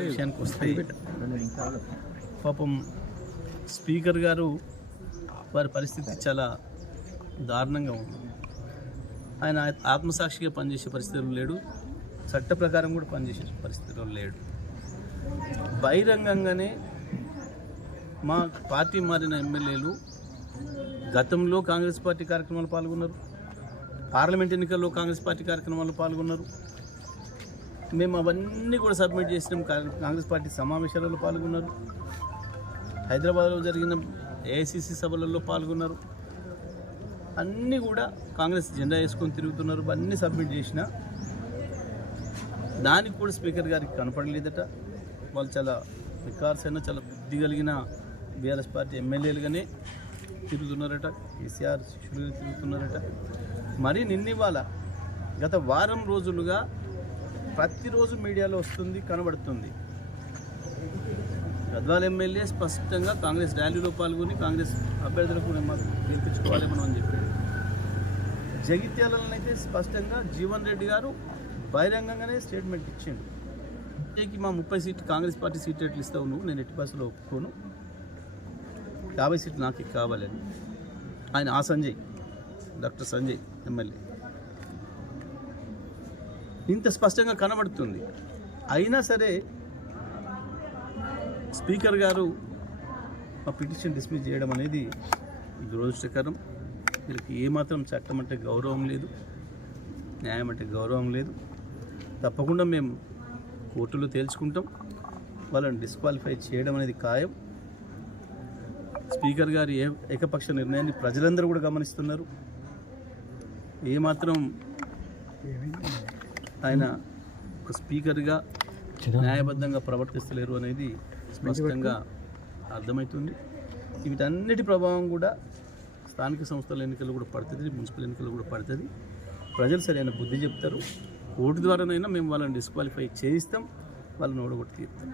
విషయానికి వస్తే పాపం స్పీకర్ గారు వారి పరిస్థితి చాలా దారుణంగా ఉంది. ఆయన ఆత్మసాక్షిగా పనిచేసే పరిస్థితులు లేడు, చట్ట ప్రకారం కూడా పనిచేసే పరిస్థితుల్లో లేడు. బహిరంగంగానే మా పార్టీ మారిన ఎమ్మెల్యేలు గతంలో కాంగ్రెస్ పార్టీ కార్యక్రమాలు పాల్గొన్నారు, పార్లమెంట్ ఎన్నికల్లో కాంగ్రెస్ పార్టీ కార్యక్రమాల్లో పాల్గొన్నారు. మేము అవన్నీ కూడా సబ్మిట్ చేసినాం. కాంగ్రెస్ పార్టీ సమావేశాలలో పాల్గొన్నారు, హైదరాబాద్లో జరిగిన ఏఐసిసి సభలలో పాల్గొన్నారు. అన్నీ కూడా కాంగ్రెస్ జెండా వేసుకొని తిరుగుతున్నారు. అన్నీ సబ్మిట్ చేసిన దానికి కూడా స్పీకర్ గారికి కనపడలేదట. వాళ్ళు చాలా వికార్సైన చాలా బుద్ధి కలిగిన బీఆర్ఎస్ పార్టీ ఎమ్మెల్యేలుగానే తిరుగుతున్నారట, కేసీఆర్ శిష్యులుగా తిరుగుతున్నారట. మరి నిన్నివాళ గత వారం రోజులుగా ప్రతిరోజు మీడియాలో వస్తుంది, కనబడుతుంది. గద్వాల ఎమ్మెల్యే స్పష్టంగా కాంగ్రెస్ ర్యాలీలో పాల్గొని కాంగ్రెస్ అభ్యర్థులకు గెలిపించుకోవాలి మనం అని చెప్పాడు. జగిత్యాలనైతే స్పష్టంగా జీవన్ రెడ్డి గారు బహిరంగంగానే స్టేట్మెంట్ ఇచ్చిండు. మా 30 సీట్లు కాంగ్రెస్ పార్టీ సీట్ ఎట్లు ఇస్తావు నువ్వు, నేను ఎట్టి బస్సులో ఒప్పుకోను, 50 సీట్లు నాకు కావాలని ఆయన సంజయ్, డాక్టర్ సంజయ్ ఎమ్మెల్యే ఇంత స్పష్టంగా కనబడుతుంది. అయినా సరే స్పీకర్ గారు ఆ పిటిషన్ డిస్మిస్ చేయడం అనేది దురదృష్టకరం. వీళ్ళకి ఏమాత్రం చట్టం అంటే గౌరవం లేదు, న్యాయం అంటే గౌరవం లేదు. తప్పకుండా మేము కోర్టులో తేల్చుకుంటాం. వాళ్ళని డిస్క్వాలిఫై చేయడం అనేది ఖాయం. స్పీకర్ గారి ఏకపక్ష నిర్ణయాన్ని ప్రజలందరూ కూడా గమనిస్తున్నారు. ఏమాత్రం ఆయన ఒక స్పీకర్గా న్యాయబద్ధంగా ప్రవర్తిస్తలేరు అనేది స్పష్టంగా అర్థమవుతుంది. వీటన్నిటి ప్రభావం కూడా స్థానిక సంస్థల ఎన్నికలు కూడా పడుతుంది, మున్సిపల్ ఎన్నికలు కూడా పడుతుంది. ప్రజలు సరైన బుద్ధి చెప్తారు. కోర్టు ద్వారానైనా మేము వాళ్ళని డిస్క్వాలిఫై చేయిస్తాం, వాళ్ళని ఓడగొట్టి తీరుతాం.